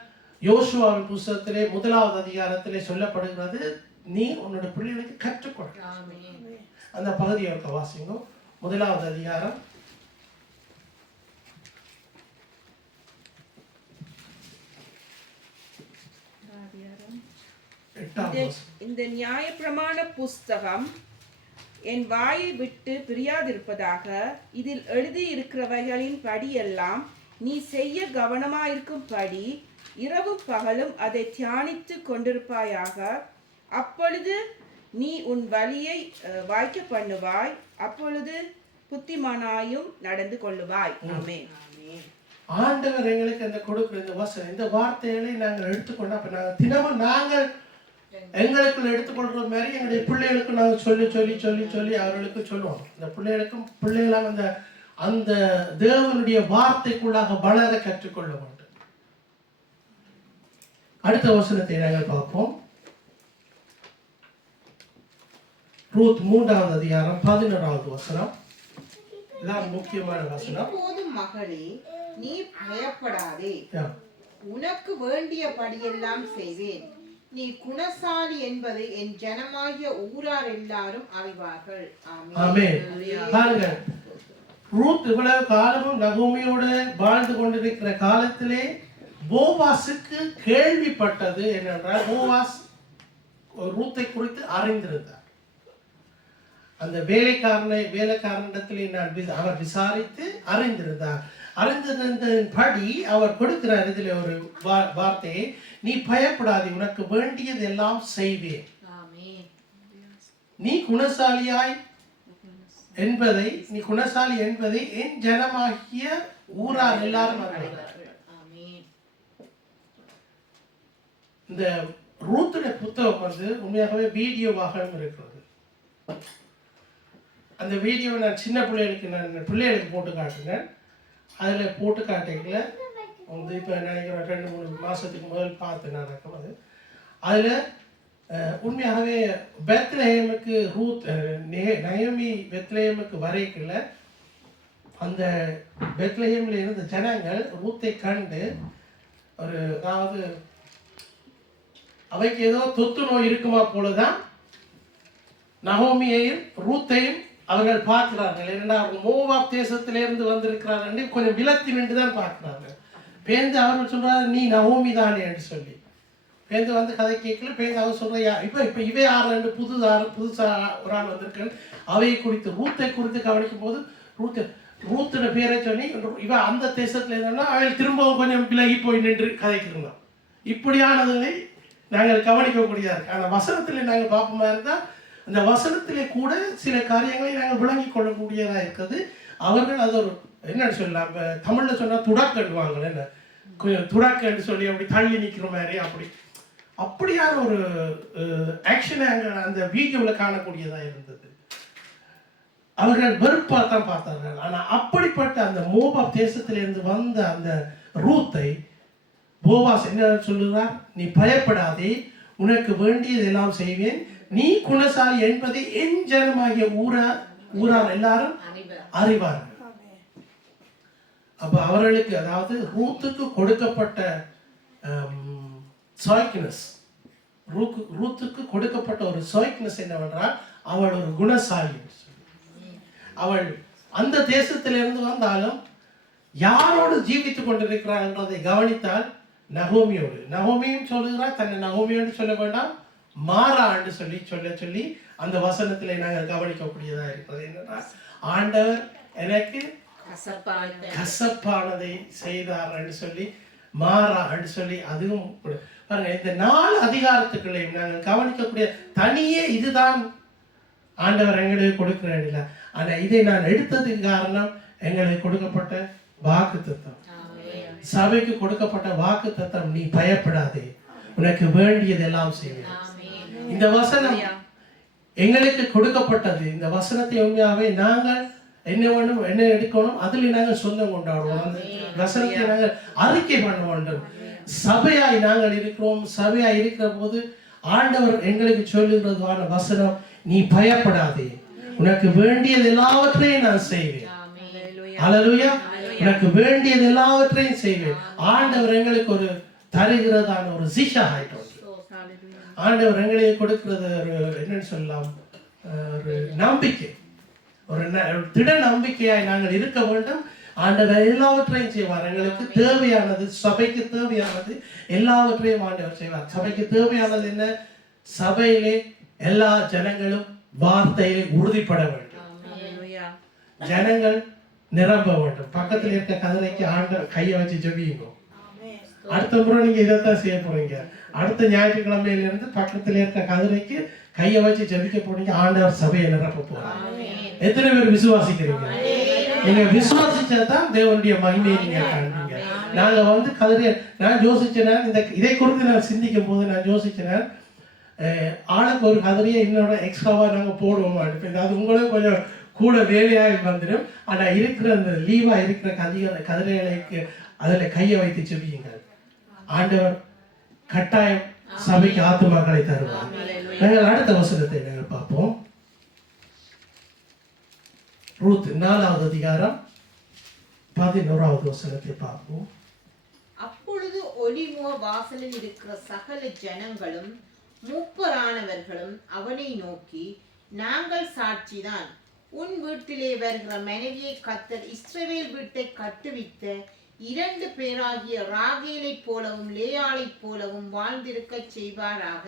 யோசுவாவின் புஸ்தகத்திலே 1வது அதிகாரத்திலே சொல்லப்படுகிறது, நீ உன்னோட பிள்ளைகளுக்கு கற்றுக்கொள். அந்த பகுதியை இருக்க வாசிங்க. 1வது அதிகாரம் 8ஆம் வசனம். இந்த நியாயப்பிரமாண புஸ்தகம் என் வாயை விட்டு பிரியாதிருப்பதாக, இதில் எழுதியிருக்கிறவைகளின் படியெல்லாம் நீ செய்ய கவனமாயிருக்கும்படி இரவும் பகலும் அதை தியானித்து கொண்டிருப்பாயாக. அப்பொழுது நீ உன் வழியை வாய்க்க பண்ணுவாய், அப்பொழுது புத்திமானாயும் நடந்து கொள்ளுவாய். ஆமென். ஆண்டவர் எங்களுக்கு அந்த கொடுக்கிற இந்த வசனம், இந்த வார்த்தைகளை நாங்கள் எடுத்துக்கொண்டு அப்ப நாங்கள் தினமும் நாங்கள் எங்களுக்கு எடுத்துக்கொள்ற மாதிரி எங்களுடைய பிள்ளைகளுக்கு நாங்கள் சொல்லி அவர்களுக்கு சொல்லுவோம். இந்த பிள்ளைகளாக அந்த தேவனுடைய வார்த்தைக்குள்ளாக வளர கற்றுக்கொள்ள வேண்டும். அடுத்த வசனத்தை நாங்கள் பார்ப்போம். ரூத் 3வது அதிகாரம் 11வது வசனம். இதுதான் முக்கியமான வசனம். இப்போதும் மகளே, நீ பயப்படாதே, உனக்கு வேண்டியபடியெல்லாம் செய்வேன். நீ குணசாலி என்பதை என் ஜனமாகிய ஊரார் எல்லாரும் அறிவார்கள். ஆமென். பாருங்க, ரூத் இவ்வளவு காலமும் நகோமியோட வாழ்ந்து கொண்டிருக்கிற காலத்திலே போவாஸுக்கு கேள்விப்பட்டது என்னென்றால், போவாஸ் ரூத்தை குறித்து அறிந்திருந்தார். அந்த வேலைக்காரனிடத்திலே அவர் விசாரித்து அறிந்திருந்தார். அறிந்திருந்தபடி அவர் கொடுக்கிறார் இதில் ஒரு வார்த்தையை, நீ பயப்படாதே, உனக்கு வேண்டியது எல்லாம் செய்வேன். நீ குணசாலி என்பதை என் ஜனமாகிய ஊரார் எல்லாரும் அறிவார்கள். இந்த ரூத்துடைய புத்தகம் உண்மையாகவே வீடியோவாக இருக்கிறது. அந்த வீடியோவை நான் சின்ன பிள்ளைகளுக்கு போட்டு காட்டுனேன். அதில் போட்டு காட்டிக்கல இப்போ நினைக்கிறேன் 2-3 மாதத்துக்கு முதல் பார்த்து நடக்கும். அதில் உண்மையாகவே பெத்லஹேமுக்கு நயோமி பெத்லஹேமுக்கு வரைக்கல அந்த பெத்லஹேமில் இருந்த ஜனங்கள் ரூத்தை கண்டு அதாவது அவைக்கு ஏதோ தொத்து நோய் இருக்குமா போலதான் நகோமியையும் ரூத்தையும் அவர்கள் பார்க்கிறார்கள். ஏன்னா அவங்க மோவாப் தேசத்திலிருந்து வந்திருக்கிறார்கள், கொஞ்சம் விலத்தி நின்று தான் பார்க்கிறார்கள். பேருந்து அவர்கள் சொல்றாரு, நீ நகோமி தானே என்று சொல்லி. பேருந்து வந்து கதை கேட்கல. பேருந்து அவர் சொல்கிற இப்போ இவை ஆறு புதுசாக ஒரு ஆள் வந்திருக்காரு. அவையை குறித்து ரூத்தை குறித்து கவனிக்கும் போது ரூத்தின பேரை சொல்லி இவ அந்த தேசத்தில் இருந்தோம்னா அவள் திரும்பவும் கொஞ்சம் விலகி போய் நின்று கதைக்கிறோம். இப்படியானதுகளை நாங்கள் கவனிக்கக்கூடியதாக இருக்கு. ஆனால் வசனத்தில் நாங்கள் பார்ப்போமா இருந்தால் அந்த வசனத்திலே கூட சில காரியங்களை நாங்கள் விளங்கி கொள்ளக்கூடியதாக இருக்குது. அவர்கள் அது ஒரு என்னன்னு சொல்லலாம், இப்போ தமிழில் சொன்னால் துடாக்கண்டுவாங்க, என்ன கொஞ்சம் துடாக்கன்னு சொல்லி அப்படி தள்ளி நிற்கிற மாதிரி அப்படியான ஒரு ஆக்ஷனை அங்கே அந்த வீடியோவில் காணக்கூடியதாக இருந்தது. அவர்கள் வெறுப்பாக தான் பார்த்தார்கள். ஆனால் அப்படிப்பட்ட அந்த மோபாப் தேசத்திலிருந்து வந்த அந்த ரூத்தை போவாஸ் என்ன சொல்லுகிறார், நீ பயப்படாதே, உனக்கு வேண்டியதெல்லாம் செய்வேன், நீ குணசாலி என்பதை என் ஜனமாகிய ஊரார் எல்லாரும் அறிவார்கள். அப்ப அவர்களுக்கு, அதாவது ரூத்துக்கு கொடுக்கப்பட்ட சாய்க்னஸ், ரூத்துக்கு கொடுக்கப்பட்ட ஒரு சாய்க்னஸ் என்னவென்றால் அவள் ஒரு குணசாலி. அவள் அந்த தேசத்திலிருந்து வந்தாலும் யாரோடு ஜீவித்துக் கொண்டிருக்கிறாள் என்றதை கவனித்தால் நகோமியும் சொல்லுகிறார், தன்னை நகோமியோடு சொல்ல வேண்டாம், மாறா என்று சொல்லி அந்த வசனத்திலே நாங்கள் கவனிக்கக்கூடியதாக இருக்கிறது. என்னன்னா, ஆண்டவர் எனக்கு கசப்பானதை செய்தார் என்று சொல்லி, மாறா என்று சொல்லி, அதுவும் பாருங்க, இந்த 4 அதிகாரத்துக்களையும் நாங்கள் கவனிக்கக்கூடிய தனியே இதுதான் ஆண்டவர் எங்களுக்கு கொடுக்கிறார் இல்லை. ஆனால் இதை நான் எடுத்ததுக்கு காரணம் எங்களுக்கு கொடுக்கப்பட்ட வாக்கு தத்தம், சபைக்கு கொடுக்கப்பட்ட வாக்கு தத்தம், நீ பயப்படாதே, உனக்கு வேண்டியதெல்லாம் செய்வேன். இந்த வசனம் எங்களுக்கு கொடுக்கப்பட்டது. இந்த வசனத்தை உண்மையாகவே நாங்கள் என்ன வேணும், என்ன எடுக்கணும், அதில் நாங்கள் சொந்தம் கொண்டாடுவோம். அந்த வசனத்தை நாங்கள் அறிக்கை பண்ண வேண்டும். சபையாய் நாங்கள் இருக்கிறோம். சபையாய் இருக்கிற போது ஆண்டவர் எங்களுக்கு சொல்லுகிறதான வசனம், நீ பயப்படாதே, உனக்கு வேண்டியது எல்லாவற்றையும் நான் செய்வேன். அல்லேலூயா. உனக்கு வேண்டியது எல்லாவற்றையும் செய்வேன். ஆண்டவர் எங்களுக்கு ஒரு தருகிறதான ஒரு சிஷா ஆயிட்டோம். ஆண்டவர் எங்களுக்கு கொடுக்கிறது ஒரு என்னன்னு சொல்லலாம், ஒரு நம்பிக்கை, ஒரு திட நம்பிக்கையாய் நாங்கள் இருக்க வேண்டும். ஆண்டவர் எல்லாவற்றையும் செய்வார். எங்களுக்கு தேவையானது, சபைக்கு தேவையானது எல்லாவற்றையும் ஆண்டவர் செய்வார். சபைக்கு தேவையானது என்ன? சபையிலே எல்லா ஜனங்களும் வார்த்தையை உறுதிப்பட வேண்டும். ஜனங்கள் நிரம்ப வேண்டும். பக்கத்தில் இருக்க கதிரைக்கு ஆண்டவர் கையை வச்சு ஜெபியுங்க. அடுத்த முறை நீங்க இதைத்தான் செய்ய போறீங்க. அடுத்த ஞாயிற்றுக்கிழமையிலிருந்து பக்கத்தில் இருக்க கதிரைக்கு கையை வச்சு ஜெபிக்க போறீங்க. ஆண்டவர் சபையை நிரப்ப போறார். எத்தனை பேர் விசுவாசிக்கிறீங்க? நீங்க விசுவாசிச்சாதான் தேவனுடைய மகிமையை நீங்க காண்பீங்க. நாங்க கதிரை நான் யோசிச்சேன், இதை குறித்து நான் சிந்திக்கும் போது நான் யோசிச்சேன், ஆளுக்கு ஒரு கதிரையை இன்னொரு எக்ஸ்ட்ராவாக நாங்கள் போடுவோம். அது உங்களுக்கு கொஞ்சம் கூட வேலையாக வந்துடும். ஆனால் இருக்கிற அந்த லீவாக இருக்கிற கதிரைகளுக்கு அதில் கையை வைத்து செபியுங்கள். ஆண்டவர் கட்டாயம் சபைக்கு ஆத்துமாக்களை தருவார். நாங்கள் அடுத்த வசனத்தை நாங்கள் பார்ப்போம். ரூத் 4வது அதிகாரம் 11வது வசனத்தை பார்ப்போம். அப்பொழுது ஒலிவ வாசலில் இருக்கிற சகல ஜனங்களும் மூப்பரானவர்களும் அவனை நோக்கி, நாங்கள் சாட்சிதான், உன் வீட்டிலே வருகிற மனைவியை கர்த்தர் இஸ்ரவேல் வீட்டை கட்டுவித்த 2 பேராகிய ராகேலை போலவும் லேயாளை போலவும் வாழ்ந்திருக்க செய்வாராக.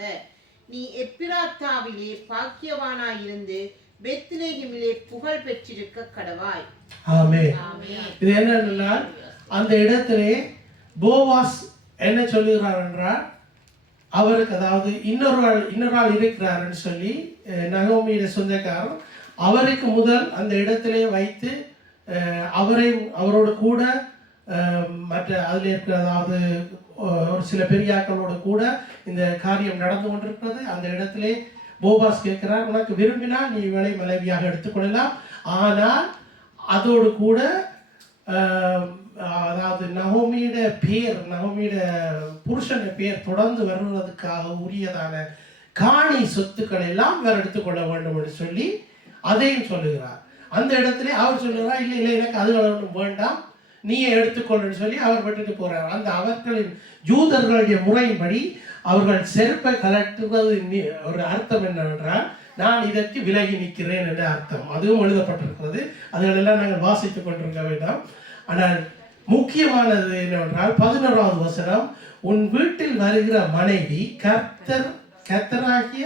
நீ எப்பிராத்தாவிலே பாக்கியவானாயிருந்து பெத்லெகேமிலே புகழ் பெற்றிருக்க கடவாய். ஆமென். இது என்னன்னா, அந்த இடத்திலே போவாஸ் என்ன சொல்லுகிறார் என்றால், அவருக்கு, அதாவது இன்னொரு ஆள் இருக்கிறாருன்னு சொல்லி நகோமியோட சொந்தக்காரர் அவருக்கு முதல் அந்த இடத்திலே வைத்து அவரோடு கூட மற்ற அதில் இருக்கிற, அதாவது ஒரு சில பெரியாக்களோடு கூட இந்த காரியம் நடந்து கொண்டிருக்கிறது. அந்த இடத்திலே போவாஸ் கேட்கிறார், உனக்கு விரும்பினால் நீ இவளை மனைவியாக எடுத்துக்கொள்ளலாம், ஆனால் அதோடு கூட அதாவது நகோமியோட புருஷன் பேர் தொடர்ந்து வருவதற்காக உரியதான காணி சொத்துக்களை எல்லாம் வேறு எடுத்துக்கொள்ள வேண்டும் என்று சொல்லி அதையும் சொல்லுகிறார். அந்த இடத்துல அவர் சொல்லுகிறார், இல்லை எனக்கு அது வேண்டாம், நீயே எடுத்துக்கொள்ளுன்னு சொல்லி அவர் விட்டுட்டு போறார். அந்த அவர்களின் யூதர்களுடைய முறையின்படி அவர்கள் செருப்பை கலட்டுவது ஒரு அர்த்தம் என்னவென்றால், நான் இதற்கு விலகி நிற்கிறேன் என்ற அர்த்தம். அதுவும் எழுதப்பட்டிருக்கிறது. அதுகளெல்லாம் நாங்கள் வாசித்துக் கொண்டிருக்க வேண்டாம். ஆனால் முக்கியமானது என்னவென்றால் 11வது வசனம், உன் வீட்டில் வருகிற மனைவி கர்த்தராகிய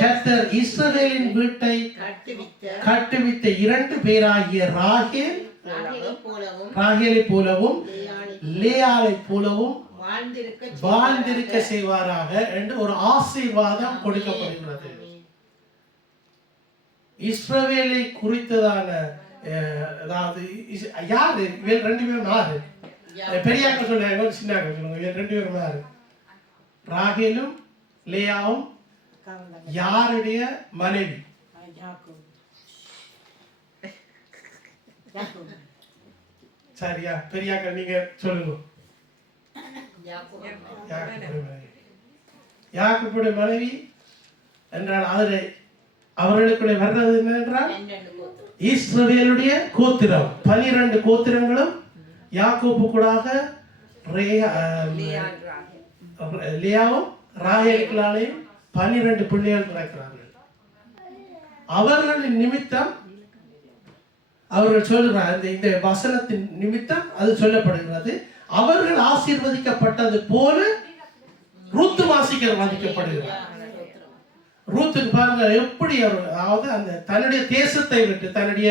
கர்த்தர் இஸ்ரவேலின் வீட்டை கட்டுவித்த 2 பேராகிய ராகேலை போலவும் லேயாளை போலவும் வாழ்ந்திருக்க செய்வாராக என்று ஒரு ஆசீர்வாதம் கொடுக்கப்படுகிறது. இஸ்ரவேலை குறித்ததான அதாவது யாரு இவள் 2 பேரும் யாரு? பெரியாக்க சொல்லுங்க, சின்னாக்க சொல்லுங்க. இவள் 2 பேரும் யாரு? ராகேலும் லேயாவும் யாருடைய மனைவி? சரியா? பெரியாக்க நீங்க சொல்லுங்க. யாக்கோபுடைய மனைவி என்றால் அவர்களுக்குடைய வர்றது என்னென்றால் இஸ்ரவேலுடைய கோத்திரம். 12 கோத்திரங்களும் யாக்கோபு கூடாக லேயாவும் ராகேலுக்களாலேயும் 12 பிள்ளைகள் பிறக்கிறார்கள். அவர்களின் நிமித்தம் அவர்கள் சொல்கிறார், இந்த வசனத்தின் நிமித்தம் அது சொல்லப்படுகிறது. அவர்கள் ஆசீர்வதிக்கப்பட்டது போல ரூத்தும் ஆசீர்வதிக்கப்படுகிறார். ரூத்துக்கு பாருங்க எப்படி அதாவது அந்த தன்னுடைய தேசத்தை விட்டு தன்னுடைய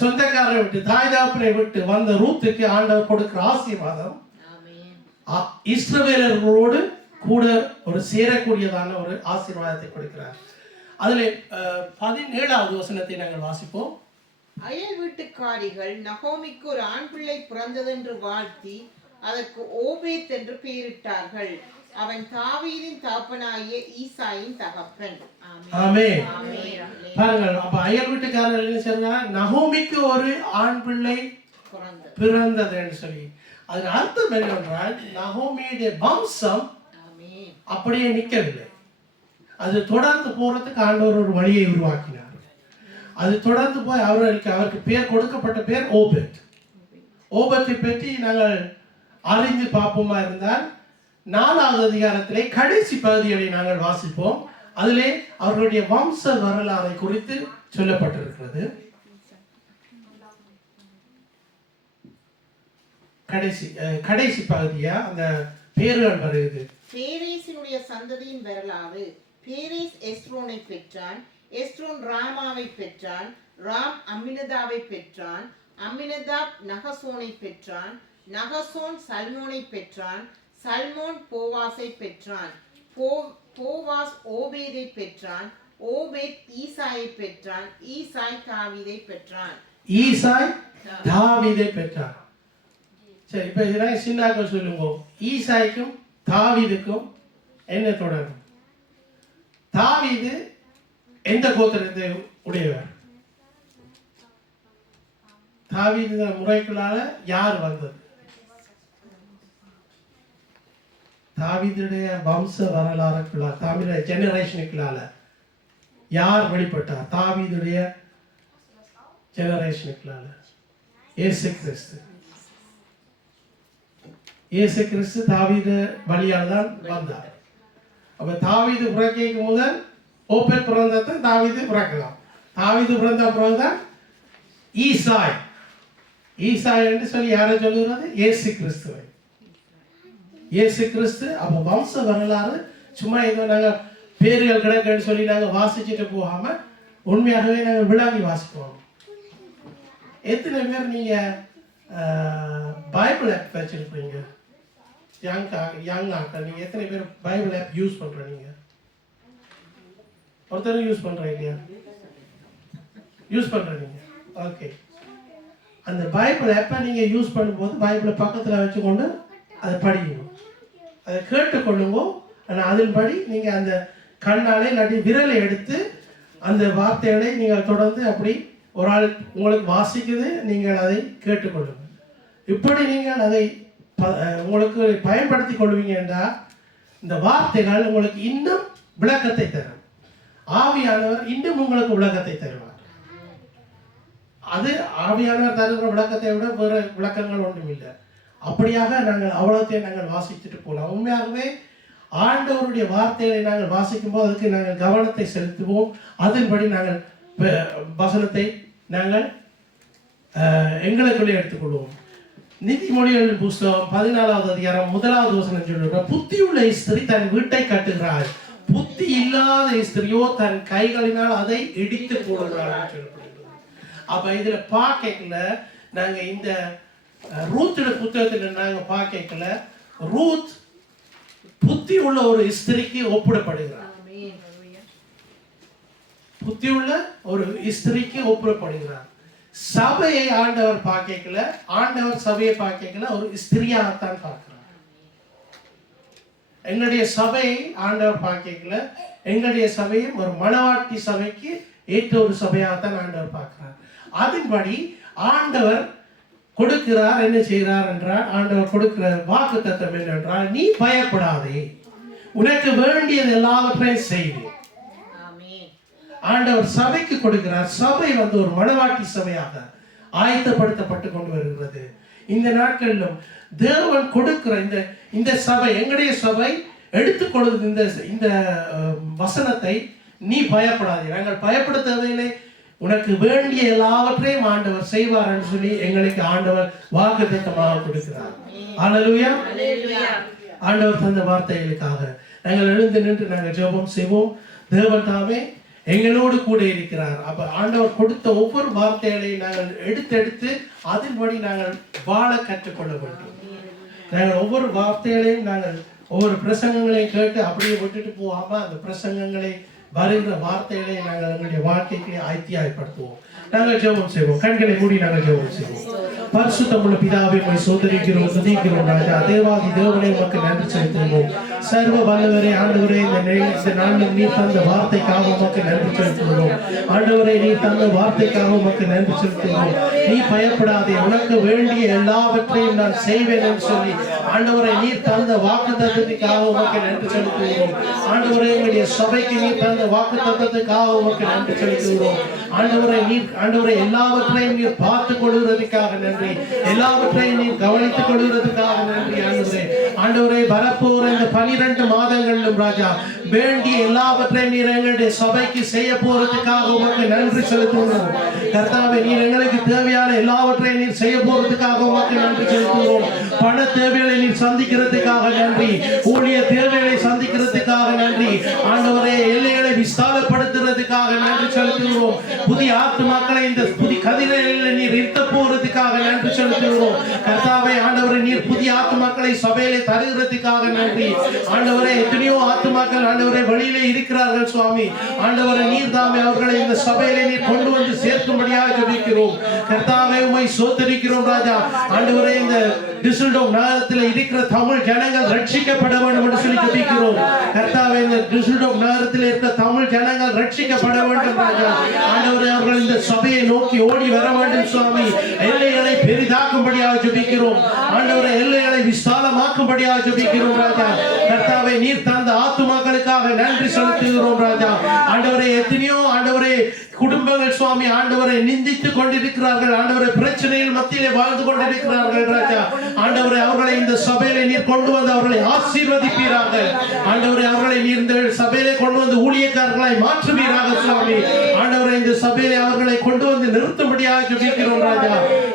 சொந்தக்காரரை விட்டு தாய் தகப்பனை விட்டு வந்த ரூத்துக்கு ஆண்டவர் கொடுக்கிற ஆசீர்வாதம் இஸ்ரவேலர்களோடு கூட ஒரு சேரக்கூடியதான ஒரு ஆசீர்வாதத்தை கொடுக்கிறார். அதில் 17வது வசனத்தை நாங்கள் வாசிப்போம். அயல் வீட்டுக்காரிகள் நகோமிக்கு ஒரு ஆண் பிள்ளை பிறந்ததென்று வாழ்த்தி அதற்கு ஓபேத் என்று பெயரிட்டார்கள். அவன் தாவீதின் தகப்பனாகிய ஈசாயின் தகப்பன். ஆமென். பாருங்கள், அப்ப அயல் வீட்டுக்காரர்கள் என்ன சொல்றாங்க? நகோமிக்கு ஒரு ஆண் பிள்ளை பிறந்தது என்று சொல்லி. அதன் அர்த்தம் என்னவென்றால் நகோமியுடைய வம்சம் அப்படியே நிற்கவில்லை. அது தொடர்ந்து போறதுக்கு ஆண்டவர் ஒரு வழியை உருவாக்கினார். அது தொடர்ந்து போய் அவருக்கு பேர் கொடுக்கப்பட்ட பேர் ஓபேத். ஓபத்தை பற்றி நாங்கள் அறிந்து பார்ப்போமா இருந்தால் 4வது அதிகாரத்திலே கடைசி பகுதிகளை நாங்கள் வாசிப்போம். அதிலே அவர்களுடைய வம்ச வரலாறை குறித்து சொல்லப்பட்டிருக்கிறது. கடைசி பகுதியா அந்த பேர்கள் வருகிறது. பேரேசினுடைய சந்ததியின் வரலாறு. பேரேஸ் எஸ்ரோனை பெற்றான். எஸ்ரோன் ராமாவை பெற்றான். ராம் அம்மினதாவை பெற்றான். அம்மினதாப் நகசோனை பெற்றான். நகசோன் சல்மோனை பெற்றான். சல்மோன் போவாஸை பெற்றான். போவாஸ் ஓபேதை பெற்றான். ஓபேத் ஈசாயை பெற்றான். ஈசாய் தாவீதை பெற்றான். சரி, இப்ப இதெல்லாம் சின்னாக்க சொல்லுங்க. ஈசாய்க்கும் தாவீதுக்கும் என்ன தொடரும்? தாவீது எந்த கோத்திரத்தை உடையவர்? தாவீது முறைக்குள்ளால யார் வந்தது? தாவீதுடைய வம்ச வரலாறுக்குள்ளால, தாவீது ஜெனரேஷனுக்குள்ளால யார் வெளிப்பட்டார்? தாவீதுடைய ஜெனரேஷனுக்குள்ளால இயேசு கிறிஸ்து. இயேசு கிறிஸ்து தாவீது வழியால் தான் வந்தார். அப்ப தாவீது பிறக்கைக்கு முதல் ஓபேத் பிறந்தான் தாவீது பிறக்கலாம். தாவீது பிறந்த பிறகுதான் ஈசாய் என்று சொல்லி யாரை சொல்லுகிறது? இயேசு கிறிஸ்துவை. இயேசு கிறிஸ்து. அப்போ வம்ச வரலாறு சும்மா ஏதோ நாங்கள் பேர்கள் கிடக்குன்னு சொல்லி நாங்கள் வாசிச்சுட்டு போகாம உண்மையாகவே நாங்கள் விளங்கி வாசிப்போம். எத்தனை பேர் நீங்க பைபிள் ஆப் வச்சிருப்பீங்க? யங் ஆக்கள் நீங்க எத்தனை பேர் பைபிள் ஆப் யூஸ் பண்றீங்க? ஒருத்தரும் யூஸ் பண்றீங்க? யூஸ் பண்றீங்க. ஓகே. அந்த பைபிள் ஆப்பை நீங்க யூஸ் பண்ணும்போது பைபிளை பக்கத்தில் வச்சுக்கொண்டு அதை படிக்கணும், அதை கேட்டுக்கொள்ளுங்க. ஆனால் அதன்படி நீங்கள் அந்த கண்ணாலே இல்லாட்டி விரலை எடுத்து அந்த வார்த்தைகளை நீங்கள் தொடர்ந்து அப்படி ஒரு ஆள் உங்களுக்கு வாசிக்குது, நீங்கள் அதை கேட்டுக்கொள்ளுங்கள். இப்படி நீங்கள் அதை உங்களுக்கு பயன்படுத்தி கொள்வீங்க என்றால் இந்த வார்த்தைகள் உங்களுக்கு இன்னும் விளக்கத்தை தரும். ஆவியானவர் இன்னும் உங்களுக்கு விளக்கத்தை தருவார். அது ஆவியானவர் தருகிற விளக்கத்தை விட வேறு விளக்கங்கள் ஒன்றும் இல்லை. அப்படியாக நாங்கள் அவ்வளோத்தையும் நாங்கள் வாசிச்சுட்டு போகலாம். உண்மையாகவே ஆண்டவருடைய வார்த்தைகளை நாங்கள் வாசிக்கும் போது அதுக்கு நாங்கள் கவனத்தை செலுத்துவோம். அதன்படி நாங்கள் வசனத்தை நாங்கள் எங்களுக்குள்ளே எடுத்துக்கொள்வோம். நீதிமொழிகள் புஸ்தகம் 14வது அதிகாரம் 1வது வசனம் சொல்லுற, புத்தியுள்ள ஸ்திரீ தன் வீட்டை கட்டுகிறாள், புத்தி இல்லாத ஸ்திரியோ தன் கைகளினால் அதை இடித்து போடுகிறாள் சொல்லப்படுகிறது. அப்ப இதுல பார்க்கல நாங்க இந்த ரூத்தோட புத்தகத்துல நாங்க பார்க்கல ரூத் புத்தி உள்ள ஒரு ஸ்திரிக்கு ஒப்பிடப்படுகிறார். புத்தி உள்ள ஒரு ஸ்திரிக்கு ஒப்பிடப்படுகிறார். சபையை ஆண்டவர் பார்க்கல, ஆண்டவர் சபையை பார்க்கல ஒரு ஸ்திரியாகத்தான் பார்க்கிறார். எங்களுடைய சபையை ஆண்டவர் பார்க்கல, எங்களுடைய சபையும் ஒரு மணவாட்டி சபைக்கு ஏற்ற ஒரு சபையாகத்தான் ஆண்டவர் பார்க்கிறார். அதன்படி ஆண்டவர் கொடுக்கிறார். என்ன செய்கிறார் என்றால், ஆண்டவர் கொடுக்கிற வாக்குத்தத்தம் என்னென்றால், நீ பயப்படாதே, உனக்கு வேண்டியது எல்லாவற்றையும் செய்வேன். ஆண்டவர் சபைக்கு கொடுக்கிறார். சபை ஒரு மணவாட்டி சபையாக ஆயத்தப்படுத்தப்பட்டு கொண்டு வருகிறது. இந்த நாட்களிலும் தேவன் கொடுக்கிற இந்த சபை, எங்களுடைய சபை எடுத்துக்கொள்வது இந்த வசனத்தை, நீ பயப்படாதே, நாங்கள் பயப்பட தேவையில்லை, உனக்கு வேண்டிய எல்லாவற்றையும் ஆண்டவர் செய்வார் என்று சொல்லி எங்களுக்கு ஆண்டவர் வாக்குத்தத்தமாக கொடுக்கிறார். அல்லேலூயா. ஆண்டவர் தந்த வார்த்தைகளுக்காக நாங்கள் எழுந்து நின்று நாங்கள் ஜெபம் செய்வோம். தேவன் தாமே எங்களோடு கூட இருக்கிறார். அப்ப ஆண்டவர் கொடுத்த ஒவ்வொரு வார்த்தைகளையும் நாங்கள் எடுத்து அதன்படி நாங்கள் வாழ கற்றுக்கொள்ள வேண்டும். நாங்கள் ஒவ்வொரு வார்த்தைகளையும் நாங்கள் ஒவ்வொரு பிரசங்கங்களையும் கேட்டு அப்படியே விட்டுட்டு போகாம அந்த பிரசங்கங்களை வருகிற வார்த்தைகளை நாங்கள் எங்களுடைய வாழ்க்கைக்கு ஐத்தியாயப்படுத்துவோம். நாங்கள் ஜெபம் செய்வோம். கண்களை மூடி நாங்கள் ஜெபம் செய்வோம். பரிசுத்தமுள்ள பிதாவே, உம்மை சோதரிக்கிறோம், துதிக்கிறோம் ராஜா. தேவாதி தேவனே, உமக்கு நன்றி செலுத்துகிறோம். சர்வ வல்லவரே, ஆண்டவரே, இந்த நாளில் நீர் தந்த வார்த்தைக்காக உமக்கு நன்றி செலுத்துகிறோம். ஆண்டவரே, நீர் தந்த வார்த்தைக்காக உமக்கு நன்றி செலுத்துகிறோம். நீ பயப்படாதே, உனக்கு வேண்டிய எல்லாவற்றையும் நான் செய்வேன் என்று சொல்லி ஆண்டவரை நீர் தந்த வாக்குத்தத்தத்துக்காக உமக்கு நன்றி செலுத்துகிறோம். ஆண்டவரே, எங்களுடைய சபைக்கு நீர் தந்த வாக்குத்தத்தத்துக்காக உமக்கு நன்றி செலுத்துகிறோம். ஆண்டவரை எல்லாவற்றையும் நீர் பார்த்துக் கொள்கிறதுக்காக நன்றி, எல்லாவற்றையும் நீர் கவனித்துக் கொள்கிறதுக்காக நன்றி. ஆண்டவரை வரப்போற இந்த 12 மாதங்களிலும் ராஜா வேண்டிய எல்லாவற்றையும் நீர் எங்களுடைய சபைக்கு செய்ய போறதுக்காக உமக்கு நன்றி செலுத்துகிறோம். கர்த்தாவே, நீர் எங்களுக்கு தேவையான எல்லாவற்றையும் நீர் செய்ய போறதுக்காக உமக்கு நன்றி செலுத்துகிறோம். பண தேவைகளை நீர் சந்திக்கிறதுக்காக நன்றி, ஊழிய தேவைகளை சந்திக்கிறதுக்காக நன்றி. ஆண்டவரே, எல்லைகளை விசாலப்படுத்துறதுக்காக நன்றி செலுத்துகிறோம். புதிய ஆத்துமாக்களை இந்த புதிய கதிரைகளில் நீர் இருத்த போறதுக்காக நன்றி செலுத்துகிறோம். கர்த்தாவே, ஆண்டவரே, நீர் புதிய ஆத்துமாக்களை சபையிலே தருகிறதுக்காக நன்றி. ஆண்டவரே, எத்தனையோ ஆத்துமாக்கள் ஆண்டவரே வழியிலே இருக்கிறார்கள் சுவாமி. ஆண்டவரே, நீர் தாமே அவர்களை இந்த சபையிலே நீர் கொண்டு வந்து சேர்க்கும்படியாக ஜெபிக்கிறோம். கர்த்தாவே, உம்மை ஸ்தோத்திரிக்கிறோம் ராஜா. ஆண்டவரே, இந்த டிசல்டோம் நகரத்தில் இருக்கிற தமிழ் ஜனங்கள் ரட்சிக்கப்பட வேண்டும் என்று சொல்லி ஜெபிக்கிறோம். கர்த்தாவே, இந்த டிசல்டோம் நகரத்தில் இருக்கிற தமிழ் ஜனங்கள் ரட்சிக்கப்பட வேண்டும் ராஜா. ஆண்டவரே, அவர்கள் இந்த சபையை நோக்கி ஓடி வர வேண்டும் சுவாமி. எல்லைகளை பெரிதாக்கும்படியாக ஜெபிக்கிறோம். ஆண்டவரே, எல்லைகளை விசாலமாக்கும்படியாக ஜெபிக்கிறோம் ராஜா. கர்த்தாவே, நீர் தந்த ஆத்துமாக்களுக்காக நன்றி செலுத்துகிறோம் ராஜா. ஆண்டவரே, எத்தனையோ ஆண்டவரே குடும்பங்கள் சுவாமி ஆண்டவரை நிந்தித்துக் கொண்டிருக்கிறார்கள். ஆண்டவரை பிரச்சனையில் மத்தியிலே வாழ்ந்து கொண்டிருக்கிறார்கள் ராஜா. ஆண்டவரை, அவர்களை இந்த சபையிலே நீர் கொண்டு வந்து அவர்களை ஆசீர்வதிப்பீராக. ஆண்டவரை, அவர்களை நீர் இந்த சபையிலே கொண்டு வந்து ஊழியக்காரர்களாய் மாற்றுவீராக சுவாமி. ஆண்டவரை, இந்த சபையிலே அவர்களை கொண்டு வந்து நிறுத்தும்படியாக ஜெபிக்கிறோம் ராஜா.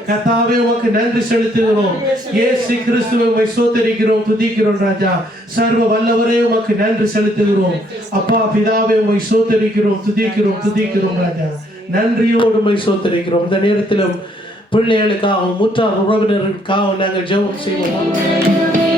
கர்த்தாவே, உமக்கு நன்றி செலுத்துகிறோம். இயேசு கிறிஸ்துவை உம்மை ஸ்தோத்திரிக்கிறோம், துதிக்கிறோம் ராஜா. சர்வ வல்லவரே, உமக்கு நன்றி செலுத்துகிறோம். அப்பா பிதாவே, உம்மை ஸ்தோத்திரிக்கிறோம், துதிக்கிறோம் ராஜா. நன்றியோடு உம்மை ஸ்தோத்திரிக்கிறோம். இந்த நேரத்திலும் பிள்ளைகளுக்காகவும் முற்றார் உறவினர்களுக்காகவும் நாங்கள் ஜெபம் செய்வோம். தேவனே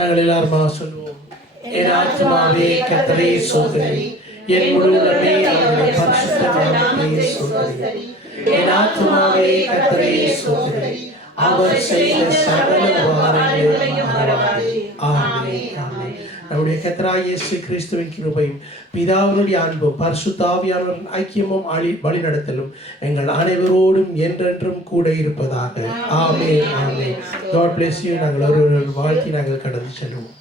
நாங்கள் எல்லாருமா சொல்லுவோம். என் ஆத்துமாவே கர்த்தரை சோதரி, என் முழு உள்ளமே அவருடைய பரிசுத்த நாமத்தை சோதரி. என் ஆத்துமாவே கர்த்தரை சோதரி, அவர் செய்த சகல உபகாரங்களையும் மறவாதே. ஆமென், ஆமென். நம்முடைய கர்த்தராகிய இயேசு கிறிஸ்துவின் கிருபையும் பிதாவினுடைய அன்பும் பரிசுத்த ஆவியானவரின் ஐக்கியமும் வழிநடத்தலும் எங்கள் அனைவரோடும் என்றென்றும் கூட இருப்பதாக. ஆமென், ஆமென். God bless you. நாங்கள் ஒரு வாழ்த்தி நாங்கள் கடந்து செல்வோம்.